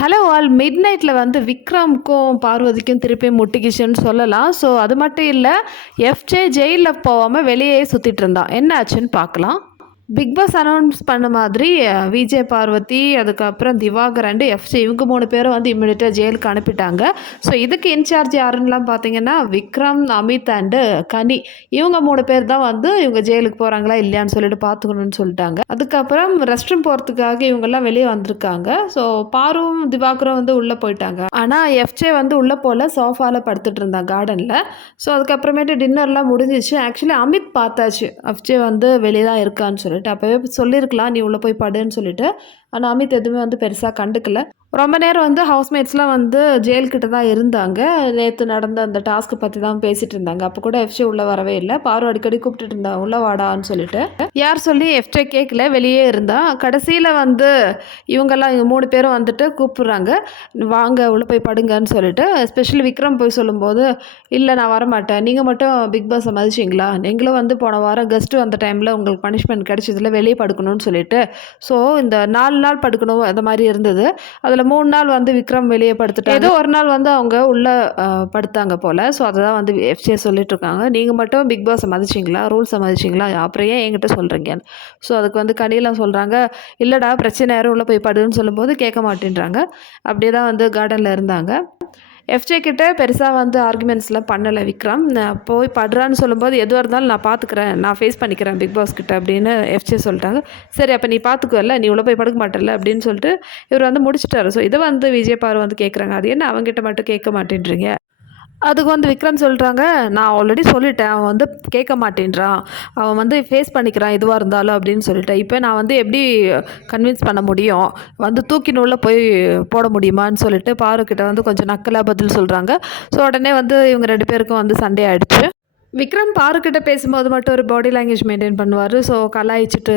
Hello all mid நைட்டில் வந்து விக்ரம்க்கும் பார்வதிக்கும் திருப்பி முட்டிக்கிச்சுன்னு சொல்லலாம். ஸோ அது மட்டும் இல்லை, எஃப்ஜே ஜெயிலில் போகாமல் வெளியே சுற்றிட்டு இருந்தான். என்ன ஆச்சுன்னு பார்க்கலாம். பிக் பாஸ் அனௌன்ஸ் பண்ண மாதிரி விஜய் பார்வதி, அதுக்கப்புறம் திவாகர் அண்டு எஃப்ஜே இவங்க 3 பேரும் வந்து இம்மிடியட்டாக ஜெயிலுக்கு அனுப்பிட்டாங்க. ஸோ இதுக்கு இன்சார்ஜ் யாருன்னெலாம் பார்த்தீங்கன்னா விக்ரம், அமித் அண்டு கனி இவங்க 3 பேர் தான் வந்து இவங்க ஜெயிலுக்கு போகிறாங்களா இல்லையான்னு சொல்லிட்டு பார்த்துக்கணும்னு சொல்லிட்டாங்க. அதுக்கப்புறம் ரெஸ்ட் ரூம் போகிறதுக்காக இவங்கெல்லாம் வெளியே வந்திருக்காங்க. ஸோ பாரும் திவாகரும் வந்து உள்ளே போயிட்டாங்க. ஆனால் எஃப்ஜே வந்து உள்ளே போல சோஃபாவில் படுத்துட்டு இருந்தாங்க கார்டனில். ஸோ அதுக்கப்புறமேட்டு டின்னர்லாம் முடிஞ்சிச்சு. ஆக்சுவலி அமித் பார்த்தாச்சு எஃப்ஜே வந்து வெளியே தான் இருக்கான்னு சொல்லிட்டு. அப்போவே சொல்லியிருக்கலாம் நீ உள்ளே போய் படுன்னு சொல்லிட்டு. ஆனால் அமித் எதுவுமே வந்து பெருசாக கண்டுக்கல. ரொம்ப நேரம் வந்து ஹவுஸ்மேட்ஸ்லாம் வந்து ஜெயில்கிட்ட தான் இருந்தாங்க. நேற்று நடந்த அந்த டாஸ்க்கு பற்றி தான் பேசிகிட்டு இருந்தாங்க. அப்போ கூட எஃப்ஜே உள்ளே வரவே இல்லை. பாரு அடிக்கடி கூப்பிட்டுட்டு இருந்தா உள்ளே வாடான்னு சொல்லிட்டு. யார் சொல்லி எஃப்ஜே கேட்கல, வெளியே இருந்தா. கடைசியில் வந்து இவங்கெல்லாம் 3 பேரும் வந்துட்டு கூப்பிட்றாங்க, வாங்க உள்ளே போய் படுங்கன்னு சொல்லிட்டு. ஸ்பெஷலி விக்ரம் போய் சொல்லும்போது, இல்லை நான் வரமாட்டேன், நீங்கள் மட்டும் பிக் பாஸை மதிச்சிங்களா, நீங்களும் வந்து போன வாரம் கெஸ்ட்டு வந்த டைமில் உங்களுக்கு பனிஷ்மெண்ட் கிடைச்சதில் வெளியே படுக்கணும்னு சொல்லிட்டு. ஸோ இந்த 4 நாள் படுக்கணும் அந்த மாதிரி இருந்தது. அதில் 3 நாள் வந்து விக்ரம் வெளியே படுத்துட்டு ஏதோ ஒரு நாள் வந்து அவங்க உள்ளே படுத்தாங்க போல். ஸோ அதை தான் வந்து எஃப்ஜே சொல்லிட்டு இருக்காங்க, நீங்கள் மட்டும் பிக் பாஸை மதிச்சிங்களா, ரூல்ஸை மதிச்சிங்களா, அப்புறம் ஏன் என்கிட்ட சொல்கிறீங்க. ஸோ அதுக்கு வந்து கனியெல்லாம் சொல்கிறாங்க, இல்லைடா பிரச்சனை யாரும் உள்ளே போய் படுன்னு சொல்லும்போது கேட்க மாட்டேன்றாங்க. அப்படியே தான் வந்து கார்டனில் இருந்தாங்க. எஃப்ஜே கிட்ட பெருசாக வந்து ஆர்குமெண்ட்ஸ்லாம் பண்ணலை விக்ரம். நான் போய் படுறான்னு சொல்லும்போது எதுவாக இருந்தாலும் நான் பார்த்துக்கிறேன், நான் ஃபேஸ் பண்ணிக்கிறேன் பிக் பாஸ் கிட்ட அப்படின்னு எஃப்ஜே சொல்லிட்டாங்க. சரி அப்போ நீ பார்த்துக்குவல்ல, நீ உள்ள போய் படுக்க மாட்டல அப்படின்னு சொல்லிட்டு இவர் வந்து முடிச்சிட்டாரு. ஸோ இதை வந்து விஜய் பார் வந்து கேட்குறாங்க, அது என்ன அவங்ககிட்ட மட்டும் கேட்க மாட்டேன்றீங்க. அதுக்கு வந்து விக்ரம் சொல்கிறாங்க, நான் ஆல்ரெடி சொல்லிட்டேன், அவன் வந்து கேட்க மாட்டேன்றான், அவன் வந்து ஃபேஸ் பண்ணிக்கிறான் எதுவாக இருந்தாலும் அப்படின்னு சொல்லிட்டேன். இப்போ நான் வந்து எப்படி கன்வின்ஸ் பண்ண முடியும், வந்து தூக்கினுள்ள போய் போட முடியுமான்னு சொல்லிட்டு பாருக்கிட்ட வந்து கொஞ்சம் நக்கலாக பதில் சொல்கிறாங்க. ஸோ உடனே வந்து இவங்க 2 பேருக்கும் வந்து சண்டே ஆகிடுச்சு. விக்ரம் பாருக்கிட்ட பேசும்போது மட்டும் ஒரு பாடி லாங்குவேஜ் மெயின்டைன் பண்ணுவார். ஸோ கலாய்ச்சிட்டு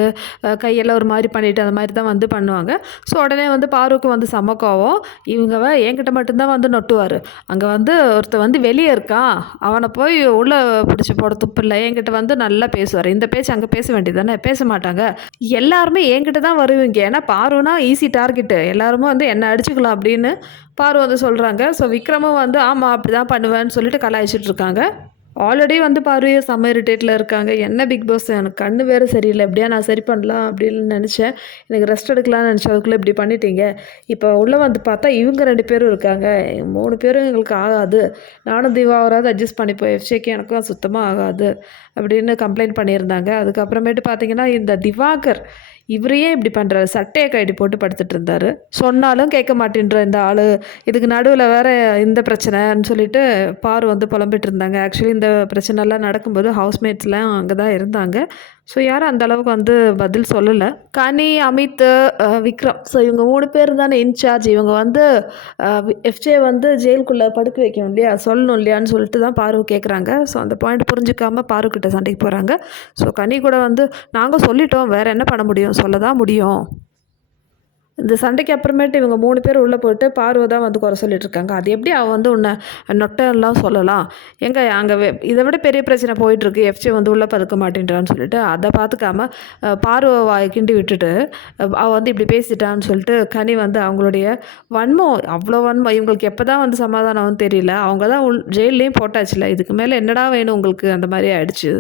கையெல்லாம் ஒரு மாதிரி பண்ணிவிட்டு அந்த மாதிரி தான் வந்து பண்ணுவாங்க. ஸோ உடனே வந்து பாருக்கு வந்து செம கோவம். இவங்க என்கிட்ட மட்டும்தான் வந்து நொட்டுவார், அங்கே வந்து ஒருத்தர் வந்து வெளியே இருக்கான், அவனை போய் உள்ளே பிடிச்சி போட துப்பில்லை, என்கிட்ட வந்து நல்லா பேசுவார், இந்த பேச்சு அங்கே பேச வேண்டியது தானே, பேச மாட்டாங்க, எல்லாருமே என்கிட்ட தான் வருவீங்க, ஏன்னா பாருனா ஈஸி டார்கெட்டு, எல்லாருமே வந்து என்னை அடிச்சுக்கலாம் அப்படின்னு பாரு வந்து சொல்கிறாங்க. ஸோ விக்ரமும் வந்து ஆமாம் அப்படி தான் பண்ணுவேன்னு சொல்லிட்டு கலாய்ச்சிட்டு இருக்காங்க. ஆல்ரெடி வந்து பார்வையை செம்ம இரிட்டேட்டில் இருக்காங்க. என்ன பிக் பாஸ் எனக்கு கண்ணு வேறு சரியில்லை, எப்படியா நான் சரி பண்ணலாம் அப்படின்னு நினச்சேன், எனக்கு ரெஸ்ட் எடுக்கலாம்னு நினச்சேன், அதுக்குள்ளே இப்படி பண்ணிட்டீங்க. இப்போ உள்ளே வந்து பார்த்தா இவங்க 2 பேரும் இருக்காங்க, 3 பேரும் எங்களுக்கு ஆகாது, நானும் திவாவராது அட்ஜஸ்ட் பண்ணிப்போம், எஃப்ஜேக்கு எனக்கும் சுத்தமாக ஆகாது அப்படின்னு கம்ப்ளைண்ட் பண்ணியிருந்தாங்க. அதுக்கப்புறமேட்டு பார்த்தீங்கன்னா இந்த திவாகர் இவரையே இப்படி பண்ணுறாரு, சட்டையை கைடி போட்டு படுத்துட்டு இருந்தார், சொன்னாலும் கேட்க மாட்டேன்ற இந்த ஆள், இதுக்கு நடுவில் வேறு இந்த பிரச்சனைன்னு சொல்லிட்டு பாரு வந்து புலம்பிட்டு இருந்தாங்க. ஆக்சுவலி இந்த பிரச்சனைலாம் நடக்கும்போது ஹவுஸ்மேட்ஸ்லாம் அங்கே தான் இருந்தாங்க. ஸோ யாரும் அந்த அளவுக்கு வந்து பதில் சொல்லலை. கனி, அமித், விக்ரம், ஸோ இவங்க 3 பேர் தானே இன்சார்ஜ். இவங்க வந்து எஃப்ஜே வந்து ஜெயிலுக்குள்ளே படுக்க வைக்கணும் இல்லையா, சொல்லணும் இல்லையான்னு சொல்லிட்டு தான் பாரு கேட்குறாங்க. ஸோ அந்த பாயிண்ட் புரிஞ்சிக்காமல் பாருக்கிட்ட சண்டைக்கு போகிறாங்க. ஸோ கனி கூட வந்து நாங்கள் சொல்லிட்டோம், வேறு என்ன பண்ண முடியும், சொல்ல தான் முடியும். இந்த சண்டைக்கு அப்புறமேட்டு இவங்க 3 பேர் உள்ளே போயிட்டு பார்வை தான் வந்து குறை சொல்லிட்டுருக்காங்க. அது எப்படி அவன் வந்து உன்னை நொட்டெல்லாம் சொல்லலாம், எங்கே அங்கே இதை விட பெரிய பிரச்சனை போயிட்டுருக்கு, எஃப்ஜே வந்து உள்ளே பதுக்க மாட்டேன்றான்னு சொல்லிட்டு அதை பார்த்துக்காம பார்வை வாயை கிண்டி விட்டுட்டு அவள் வந்து இப்படி பேசிட்டான்னு சொல்லிட்டு கனி வந்து அவங்களுடைய வன்மம், அவ்வளோ வன்மம், இவங்களுக்கு எப்போ தான் வந்து சமாதானம் தெரியல, அவங்க தான் ஜெயிலையும் போட்டாச்சுல, இதுக்கு மேலே என்னடா வேணும் உங்களுக்கு, அந்த மாதிரி ஆயிடுச்சு.